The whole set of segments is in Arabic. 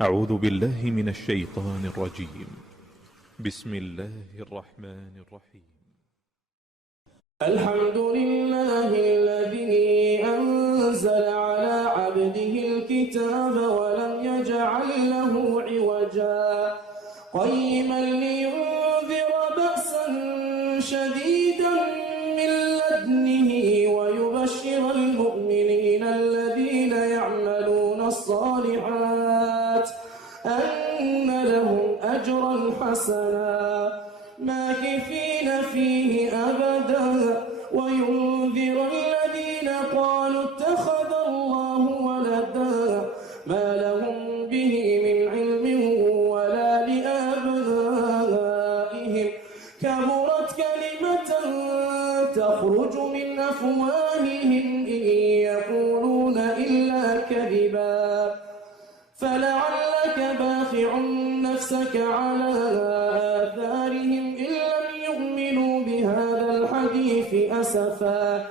أعوذ بالله من الشيطان الرجيم. بسم الله الرحمن الرحيم. الحمد لله الذي أنزل على عبده الكتاب ولم يجعل له عوجا قيما لينذر بأسا شديدا من لدنه ويبشر المؤمنين الذين يعملون الصالحات أن لهم أجرا حسنا ماكثين فيه أبدا وينذر الذين قالوا اتخذ الله ولدا ما لهم به من علم ولا لآبائهم كبرت كلمة تخرج من أفواههم إن يقولون إلا كذبا فلعلك باخع نفسك على آثارهم إن لم يؤمنوا بهذا الحديث أسفا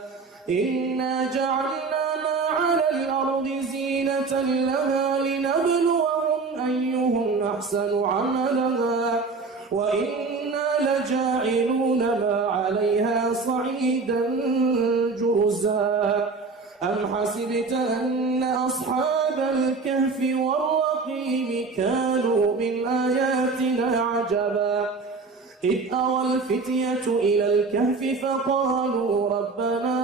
إنا جعلنا ما على الأرض زينة لها لنبلوهم أيهم أحسن عملا وإنا لجاعلون ما عليها صعيدا جرزا أم حسبت أن أصحاب الكهف والرقيم كانوا من آياتنا عجبا إذ أوى الفتية إلى الكهف فقالوا ربنا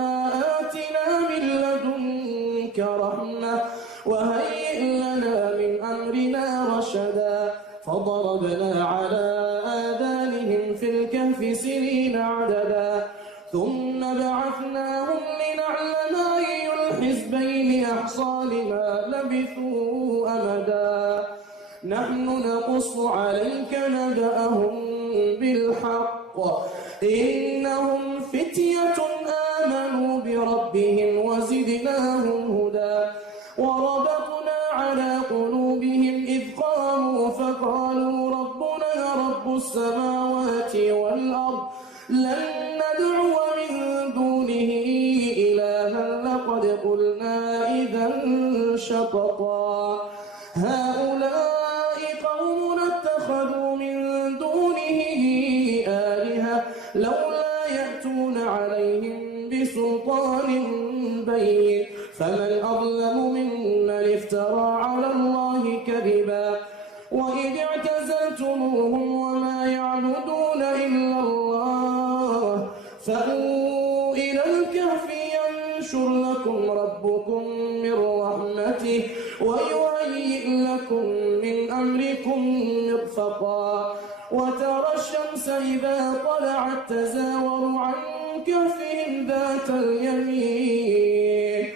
آتنا من لدنك رحمة وهيئ لنا من أمرنا رشدا فضربنا على آذانهم في الكهف سنين عددا ثم بعثناهم لنعلم أي الحزبين أحصى لما لبثوا أمدا نحن نقص عليك نبأهم بالحق إنهم فتية آمنوا بربهم وزدناهم هدى وربطنا على قلوبهم إذ قاموا فقالوا ربنا رب السماوات والأرض لن ندعو من دونه إلها لقد قلنا إذا شططا هؤلاء قومنا اتخذوا من دونه آلهة لولا يأتون عليهم بسلطان بين فمن أظلم ممن افترى على الله كذبا وإذ اعتزلتموهم وما يعبدون إلا الله فأووا إلى الكهف ينشر لكم ربكم من رحمته ويهيئ لكم من أمركم مرفقا وترى الشمس إذا طلعت تزاور عن كهفهم ذات اليمين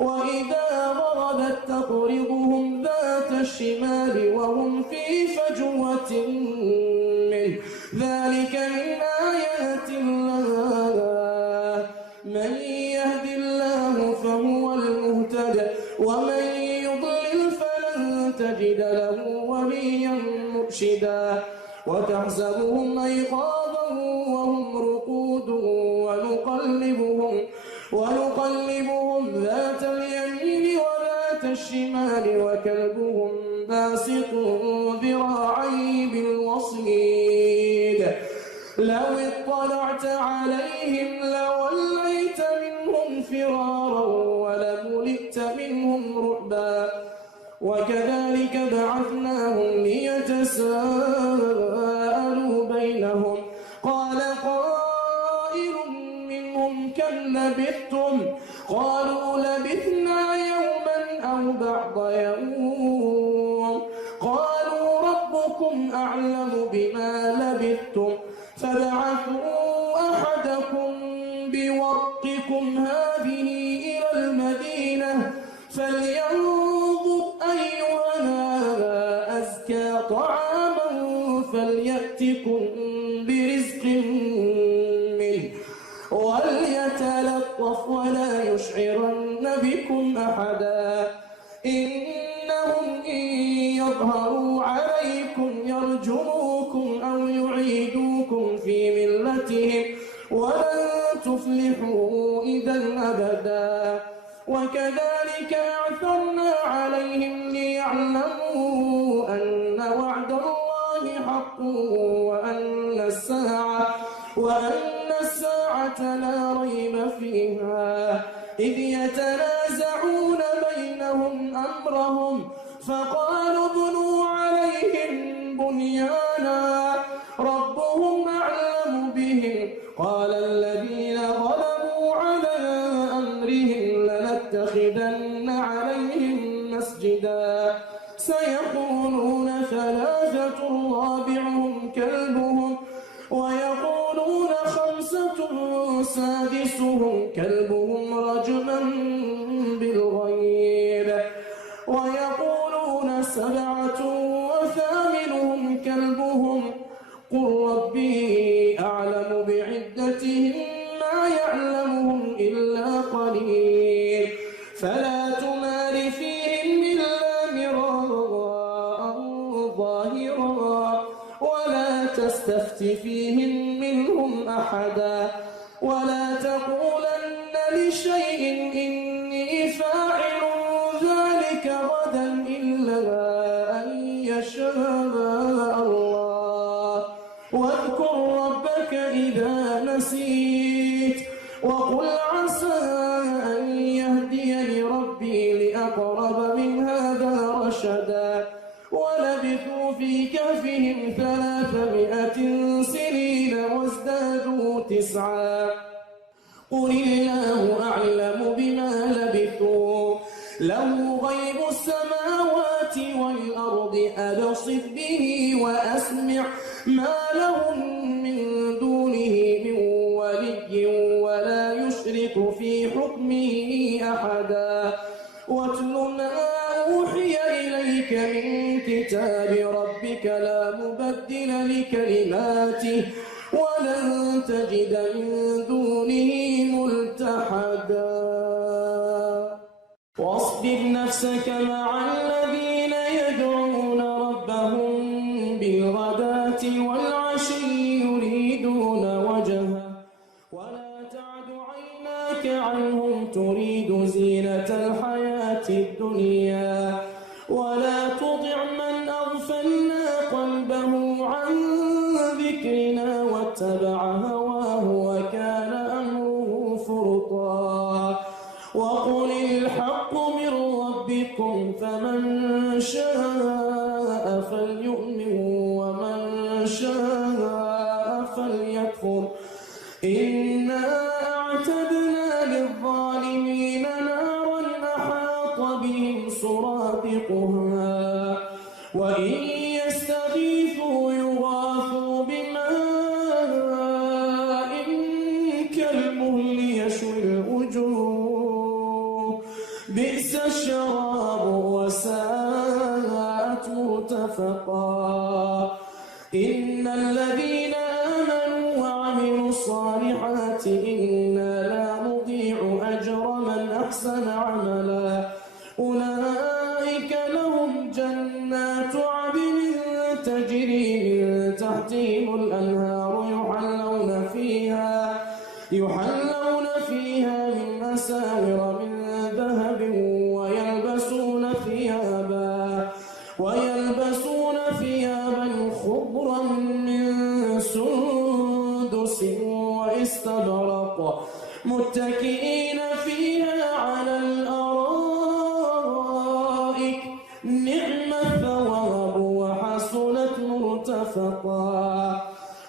وإذا غربت تقرضهم ذات الشمال وهم في فجوة منه ذلك من آيات الله من يهد الله فهو المهتد ومن يضلل فلن تجد له وليا مرشدا وتحسبهم أيقاظا وهم رقود ونقلبهم ذات اليمين وذات الشمال وكلبهم باسط ذراعيه بالوصيد لو اطلعت عليهم لوليت منهم فرارا ولملئت منهم رعبا وكذلك بعثناهم ليتساءلوا بينهم قال قائل منهم كم لبثتم قالوا لبثنا يوما أو بعض يوم قالوا ربكم أعلم بما لبثتم فبعثوا أحدكم بورقكم هذه إلى المدينة فلينظر أيها أزكى طعاما فليأتكم برزق منه وليتلطف ولا يشعرن بكم أحدا إنهم إن يظهروا عليكم يرجموكم أو يعيدوكم في ملتهم ولن تفلحوا إذا أبدا وكذلك أعثرنا عليهم ليعلموا وأن الساعة لا ريب فيها إذ يتنازعون بينهم أمرهم فقالوا ابنوا عليهم بنيانا ربهم أعلم بهم قال الذين غلبوا على أمرهم لنتخذن عليهم مسجدا سيقولون ثلاثة رابعهم كلبهم ويقولون خمسة سادسهم كلبهم رجما بالغيب ويقولون سبعة وثامنهم كلبهم قل ربي أعلم بعدتهم ما يعلمهم إلا قليل فلا تمار فيهم إلا مراء ظاهرا ولا تستفت فيهم منهم أحدا ولا تقولن لشيء إني فاعل ذلك غدا إلا أن يشاء الله واذكر ربك إذا نسيت وقل عسى أن يهديني ربي لأقرب من هذا رشدا ولبثوا في كهفهم 300 سنين وازدادوا 9 قل الله أعلم بما لبثوا له غيب السماوات والأرض أبصر به وأسمع ما لهم من دونه من ولي ولا يشرك في حكمه أحدا واتل ما أوحي إليك من كتاب ربك لا مبدل لكلماته ولن تجد من دونه ملتحدا واصبر نفسك مع الذين يدعون ربهم بالغداة والعشي يريدون وجهه ولا تعد عيناك عنهم تريد زينة الحياة الدنيا ولا تطع من أغفلنا قلبه عن ذكرنا واتبع هواه وكان أمره فرطا وقل الحق من ربكم فمن شاء فليؤمن ومن شاء فليكفر إنا أعتدنا للظالمين نارا أحاط بهم سرادقها وإن يستغيثوا يغاثوا بماء كالمهل يشوي الوجوه بئس الشراب وساءت مرتفقا إن الذين آمنوا وعملوا الصالحات إنا لا نضيع أجر من أحسن عملا أولئك لهم جنات عدن تجري من تحتهم الأنهار يحلون فيها من أساور من ذهب ويلبسون ثيابا خضرا من سندس واستبرق متكئين فيها على الأرائك نعم الثواب وحسنت مرتفقا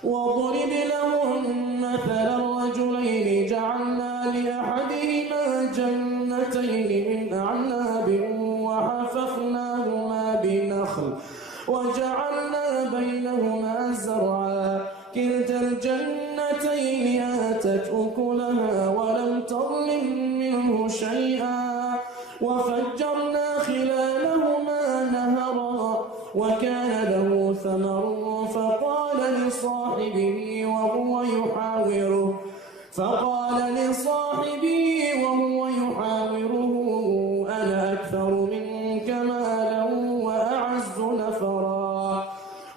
واضرب لهم مثلا الرجلين جعلنا لأحدهما جنتين من أعناب وحففناهما بنخل وجعلنا بينهما زرعا كلتا الجنتين آتت أكلها ولم تظلم منه شيئا وفجرنا خلالهما نهرا وكان له ثمر فقال لصاحبه وهو يحاوره أنا أكثر منك مالا وأعز نفرا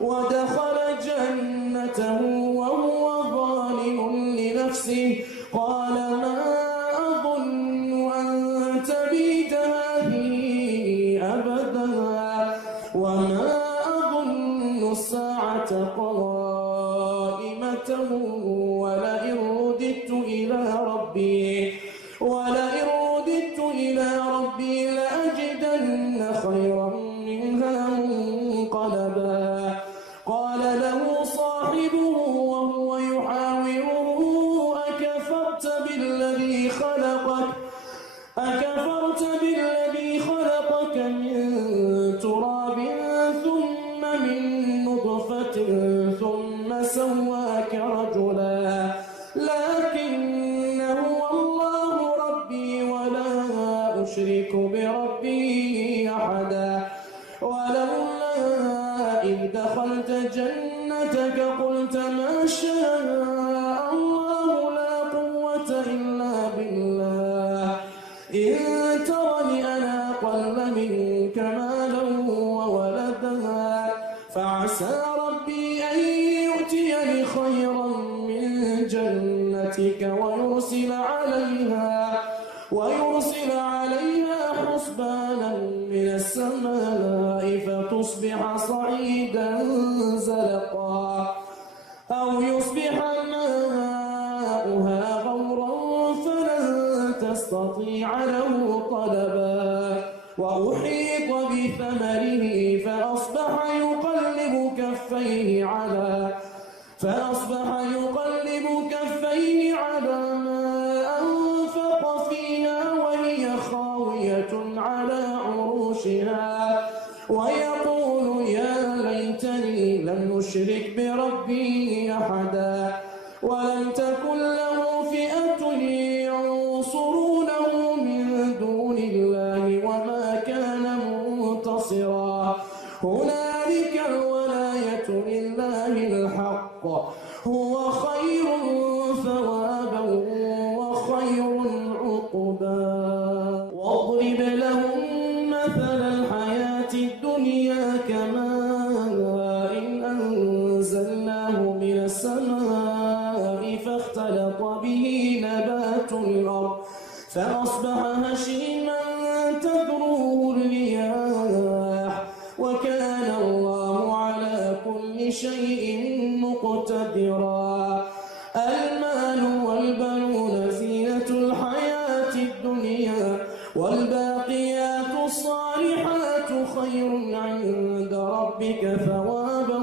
ودخل جنته وهو ظالم لنفسه قال ما أظن أن تبيد هذه أبدا وما أظن الساعة قائمة ولا ولئن رددت إلى ربي لأجدن خيرا منها منقلبا. قال له صاحبه وهو يحاوره أكفرت بالذي خلقك من تراب ثم من نطفة ثم سواك رجلا لكن هو الله ربي ولا أشرك بربي أحدا. ولولا إذ دخلت جنتك قلت ما شاء الله لا قوة إلا بالله إن ترني أنا أقل منك مالا وولدا فعسى ربي أن يؤتيني خيرا من جنتك ويرسل عليها حسبانا من السماء فتصبح صعيدا زلقا أو يصبح ماؤها غورا فلن تستطيع له طلبا. وأحيط بثمره فأصبح يقلب كفيه على ما أنفق فيها وهي خاوية على عروشها ويقول يا ليتني لم أشرك بربي أحدا. ولم تكن له فئة ينصرونه من دون الله وما كان منتصرا. هنالك الولاية لله الحق هو خير ثوابا وخير عقبا. واضرب لهم مثل الحياة الدنيا كماء أنزلناه من السماء فاختلط به نبات الأرض فأصبح هشيما تذروه الرياح وكان الله على كل شيء مقتدرا. المال والبنون زينة الحياة الدنيا والباقيات الصالحات خير عند ربك ثوابا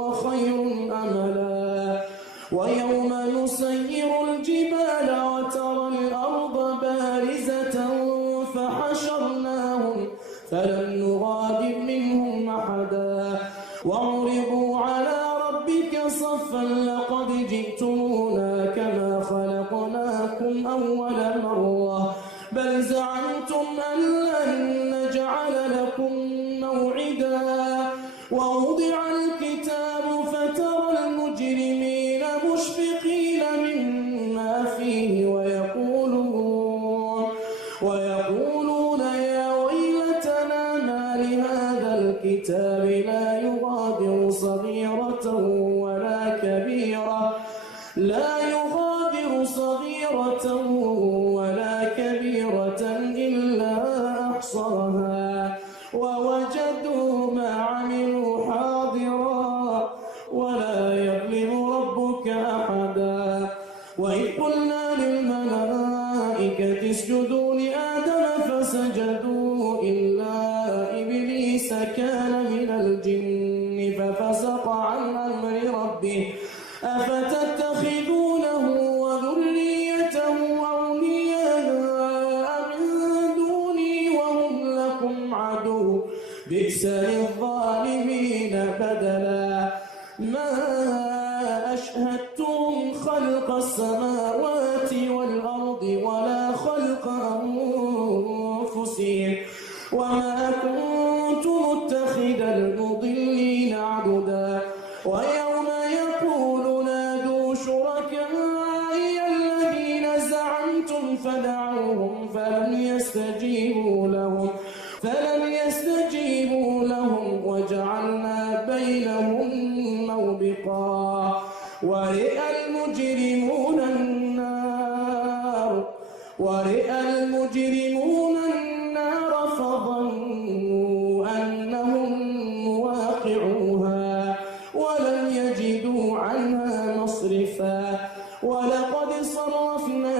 وخير أملا. ويوم نسير الجبال وترى الأرض بارزة فحشرناهم فلم نغادر منهم أحدا. وعرضوا على ربك صفا لقد جئتمونا كما خلقناكم أول مرة بل زعمتم أن لن نجعل لكم موعدا. ووضع الكتاب فترى المجرمين مشفقين مما فيه ويقولون يا ويلتنا ما لهذا الكتاب لا يغادر صغيرة ولا كبيرة إلا أحصاها ووجدوا ما عملوا حاضرا ولا يظلم ربك أحدا. وإذ قلنا للملائكة اسجدوا لآدم فسجدوا إلا إبليس كان من الجن ففسق عن أمر ربه أفتتخذونه وذريته أولياء من دوني وهم لكم عدو بئس للظالمين بدلا. ما أشهدتم خلق السماوات والأرض ولا خلق أنفسهم وما كنت متخذ المضلين عضدا. ويوم يقول نادوا شركائي الذين زعمتم فدعوهم فلم يستجيبوا لهم وجعلنا بينهم موبقا. ورئ المجرمون النار فظنوا أنهم مواقعوها ولم يجدوا عنها مصرفا. ولقد صرفنا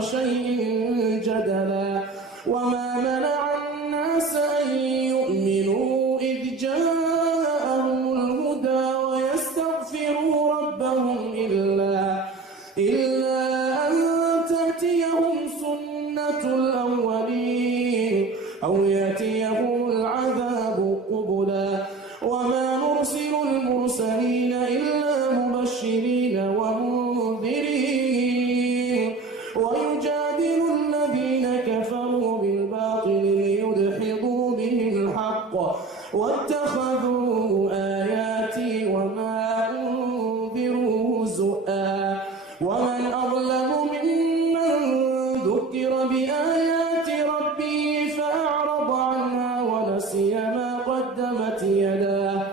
أكثر شيء جدلا وما منع الناس أن يؤمنوا إذ جاءهم الهدى ويستغفروا ربهم إلا أن تأتيهم سنة الأولين أو يأتيهم العذاب قبلا وما نرسل المرسلين إلا مبشرين ومنذرين ويجادل الذين كفروا بالباطل ليدحضوا به الحق واتخذوا آياتي وما أنذروا هزؤا ومن أظلم ممن ذكر بآيات ربه فأعرض عنها ونسي ما قدمت يداه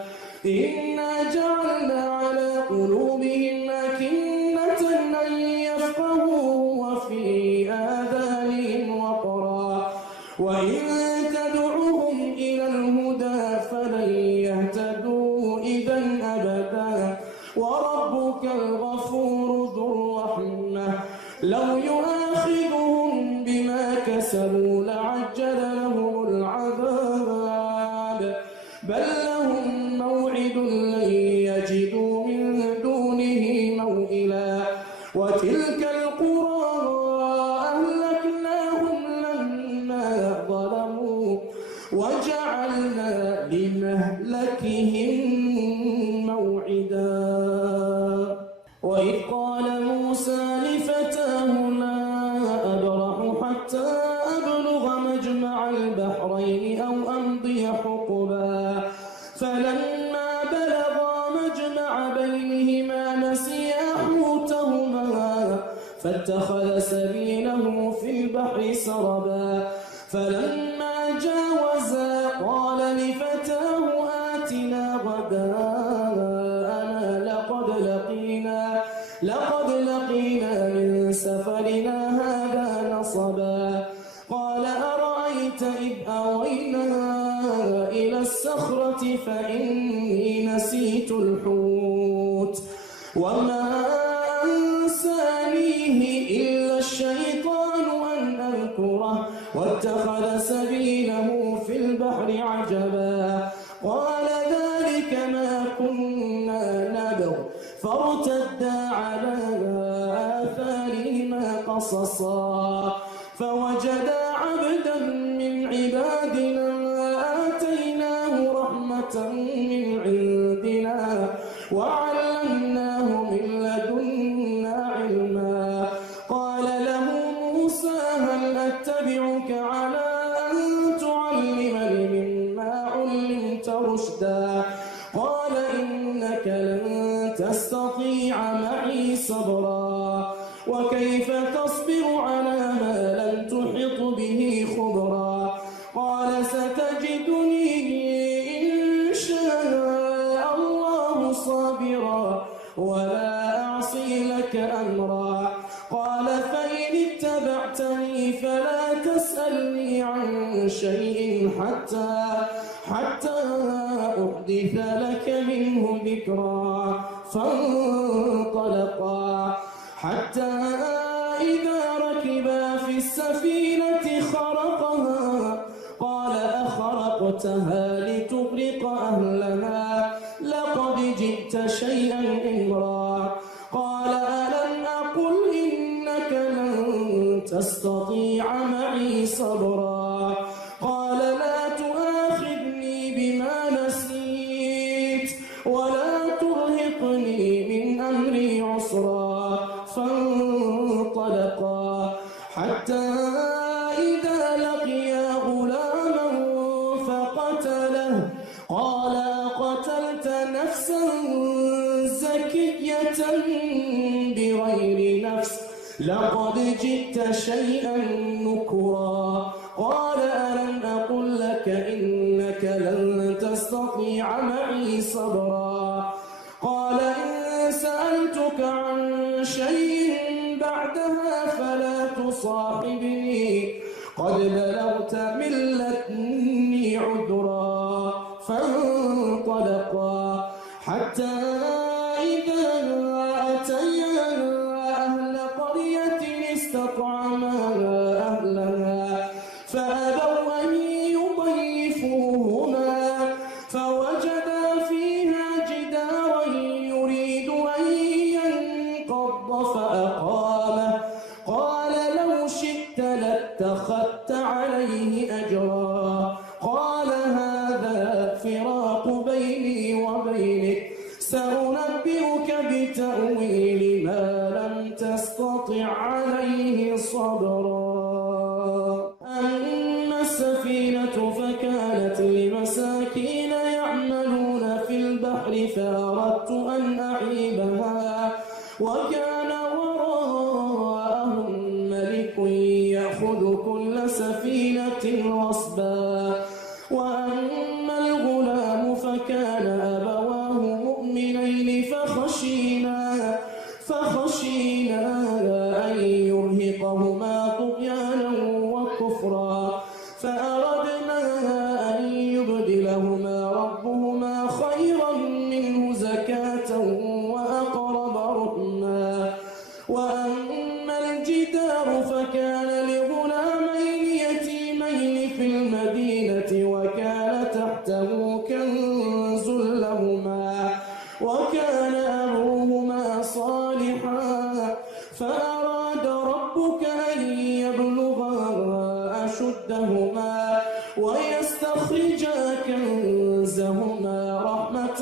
إنا جعلنا على قلوبهم أكنة أن يفقهوا وفي آذانهم وقرا وإن تدعوهم إلى الهدى فلن يهتدوا إذا أبدا وربك الغفور ذو الرحمة لو يؤاخذهم بما كسبوا لعجل لهم العذاب بل لهم موعد لن يجدوا من دونه موئلا وتلك القرى أهلكناهم لما ظلموا وجعلنا لمهلكهم موعدا وإذ قال موسى لفتاه لا أبرح حتى أبلغ مجمع البحرين أو أمضي حقبا فلما بلغا مجمع بينهما نسيا حوتهما فاتخذ سبيله في البحر سربا فلما جاوزا قال لفتاه آتنا غداءنا لقد لقينا من سفرنا هذا نصبا قال أرأيت إذ أوينا إلى الصخرة فإني نسيت الحوت وما أنسانيه إلا الشيطان أن أذكره واتخذ سبيله في البحر عجبا قال ذلك ما كنا نبغ فارتدا على آثارهما قصصا فوجدا عبدا من عبادنا آتيناه رحمة من عندنا وعلمناه من لدنا علما قال له موسى هل أتبعك على أن تعلمني مما علمت رشدا قال إنك لن تستطيع معي صبرا وكيف تصبر على ما لم تحط به خبرا قال ستجدني إن شاء الله صابرا ولا أعصي لك أمرا قال فإن اتبعتني فلا تسألني عن شيء حتى أحدث لك منه ذكرا فانطلقا حتى إذا ركبا في السفينة خرقها قال أخرقتها لتغرق أهلها لقد جئت شيئا إمرا قال ألم أقل إنك لن تستطيع معي صبرا قال لا تؤاخذني بما نسيت ولا ترهقني من أمري عسرا فانطلقا حتى إذا لقيا غلاما فقتله قال أقتلت نفسا زكية بغير نفس لقد جئت شيئا نكرا قال ألم أقل لك إنك لن تستطيع معي صبرا قال إن سألتك عن شيء بعدها فلا تصاحبني قد بلغت من لدني عذرا فانطلقا حتى إذا أتيا أهل قرية استطعما لاتخذت عليه أجرا. قال هذا فراق بيني وبينك، سأنبئك بتأويل ما لم تستطع عليه صبرا. أما السفينة فكانت لمساكين يعملون في البحر فأردت أن أعيبها وكان وراءهم ملك يأخذ كل سفينة غصبا. وأما الغلام فكان أبواه مؤمنين فخشينا أن يرهقهما طغيانا وكفرا، فأردنا أن يبدلهما ربهما خيرا منه زكاة وأقرب رحما. وأما الجدار فكان لغلامين يتيمين في المدينة وكان تحته كنز لهما وكان أبوهما صالحا، فأراد ربك أن يبلغا أشدهما ويستخرجا كنزهما رحمة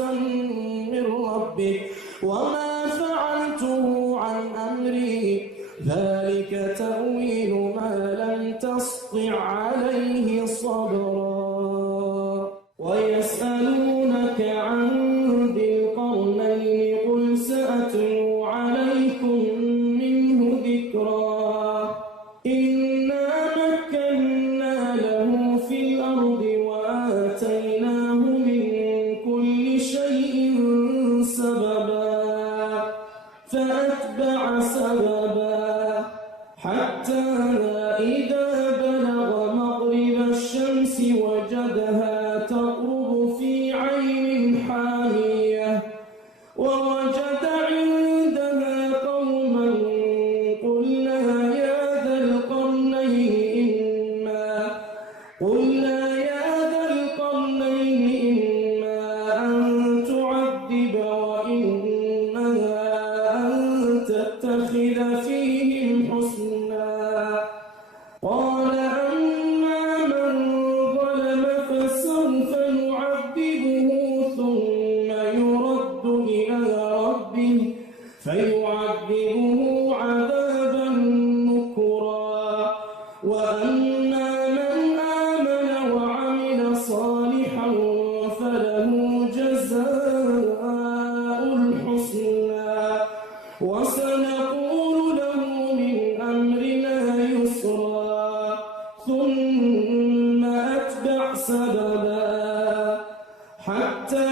من ربك، وما فعلته عن أمري، ذلك تأويل ما لم تسطع عليه صبرا. ويسألونك عن ذي القرنين قل سأتلو عليكم منه ذكرا. إنا مكنا له في الأرض وآتيناه من كل شيء سببا، فأتبع سببا حتى إذا بلغ مغرب الشمس وجدها تغرب في عين حامية ووجد عندها قوما قلنا يا ذا القرنين إما أن تعذب وإما أن تتخذ فيهم حسنا. قال أما من ظلم فسوف نعذبه ثم يرد إلى ربه فيعذبه عذابا نكرا. وأما من آمن وعمل صالحا فله جزاء الحسنى وسنقول له من أمرنا يسرا. ثم أتبع سببا حتى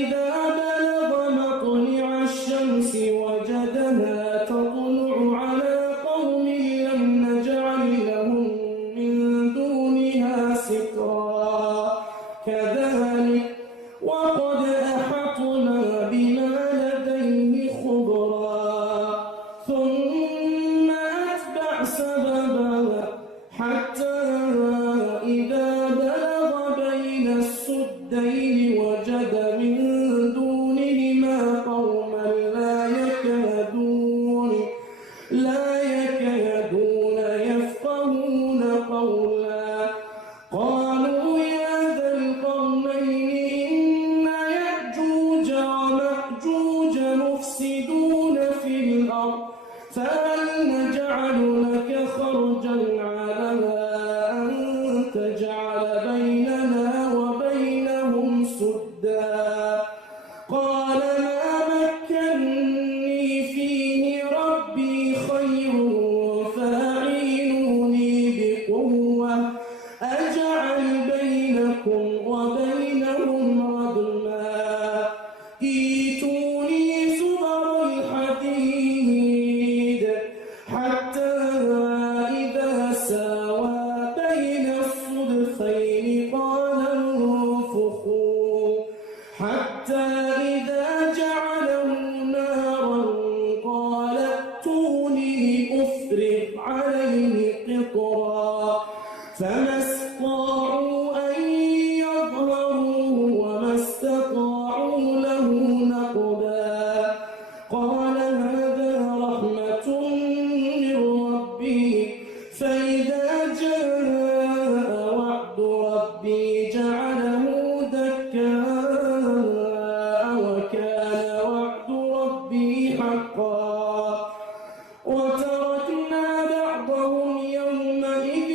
إذا بلغ مطلع الشمس وجدها تطلع على قوم لم نجعل لهم من دونها سترا كذلك وقد أحطنا بما لديه خبرا. ثم أتبع سببا حتى إذا بلغ بين السدين وجد من دونهما قوما لا يكادون يفقهون قولا. قالوا يا ذا القرنين إن يأجوج ومأجوج مفسدون في الأرض فهل نجعل لك خرجا على أن تجعل بيننا وبينهم سدا. قال ما مكني فيه ربي خير فأعينوني بقوة أجعل بينكم وبينهم ردما. ائتوني زبر الحديد حتى إذا ساوى بين الصدفين قال انفخوا حتى إذا جعله نارا قال ائتوني أفرغ عليه قطرا. فما استطاعوا أن يظهروه وما استطاعوا له نقبا. قال هذا رحمة من ربي فإذا جاء وعد ربي جعله دكاء وكان وعد ربي حقا وتركنا بعضهم يومئذ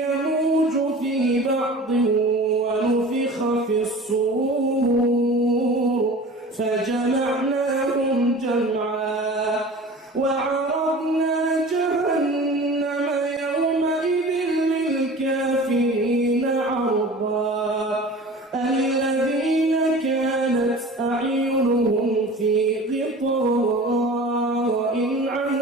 يموج في بعض ونفخ في الصور فجمعناهم جمعا وعرضنا جهنم يومئذ للكافرين عرضا الذين كانت أعينهم في غطاء عن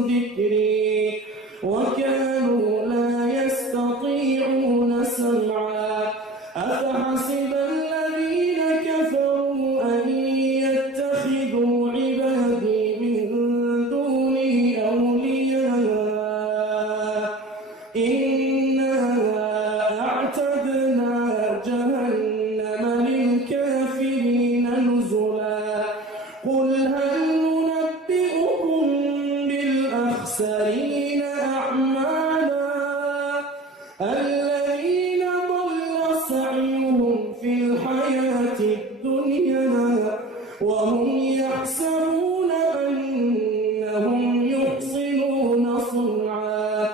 ذكري وكانوا لا يستطيعون سمعا أفحسب الذين كفروا أن يتخذوا عبادي من دوني أولياء إنا أعتدنا جهنم للكافرين نزلا قل هل ننبئكم بالأخسرين أعمالا الذين ضل سعيهم في الحياة الدنيا وهم يحسبون أنهم يحسنون صنعا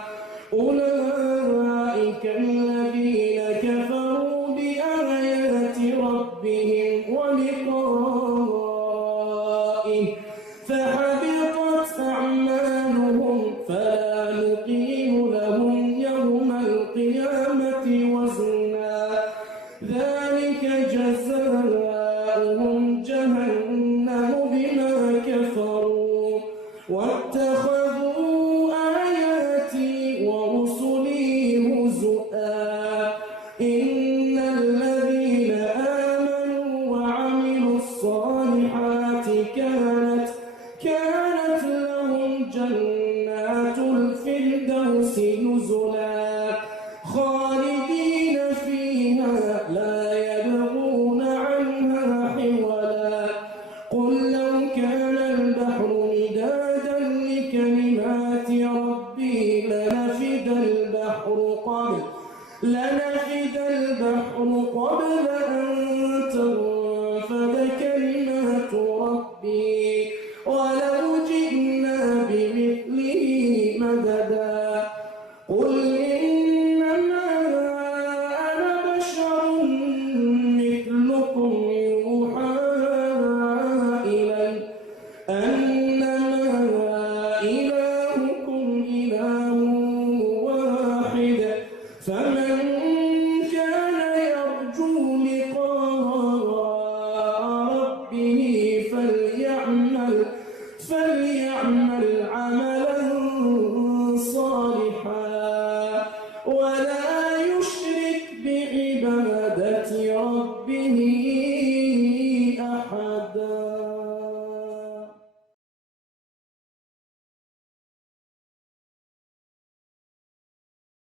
أولئك الذين كفروا بآيات ربهم ولقائه فحبطت أعمالهم فلا نقيم لهم يوم القيامة وزنا ذلك جزاؤهم جهنم بما كفروا واتخذوا آياتي ورسلي هزؤا إن الذين آمنوا وعملوا الصالحات كانت لهم جنات الفردوس نزلا خالدين فيها لا يبغون عنها حولا قل لو كان البحر مدادا لكلمات ربي لنفد البحر قبل أن تنفد كلمات ربي ولو جئنا بمثله مددا قل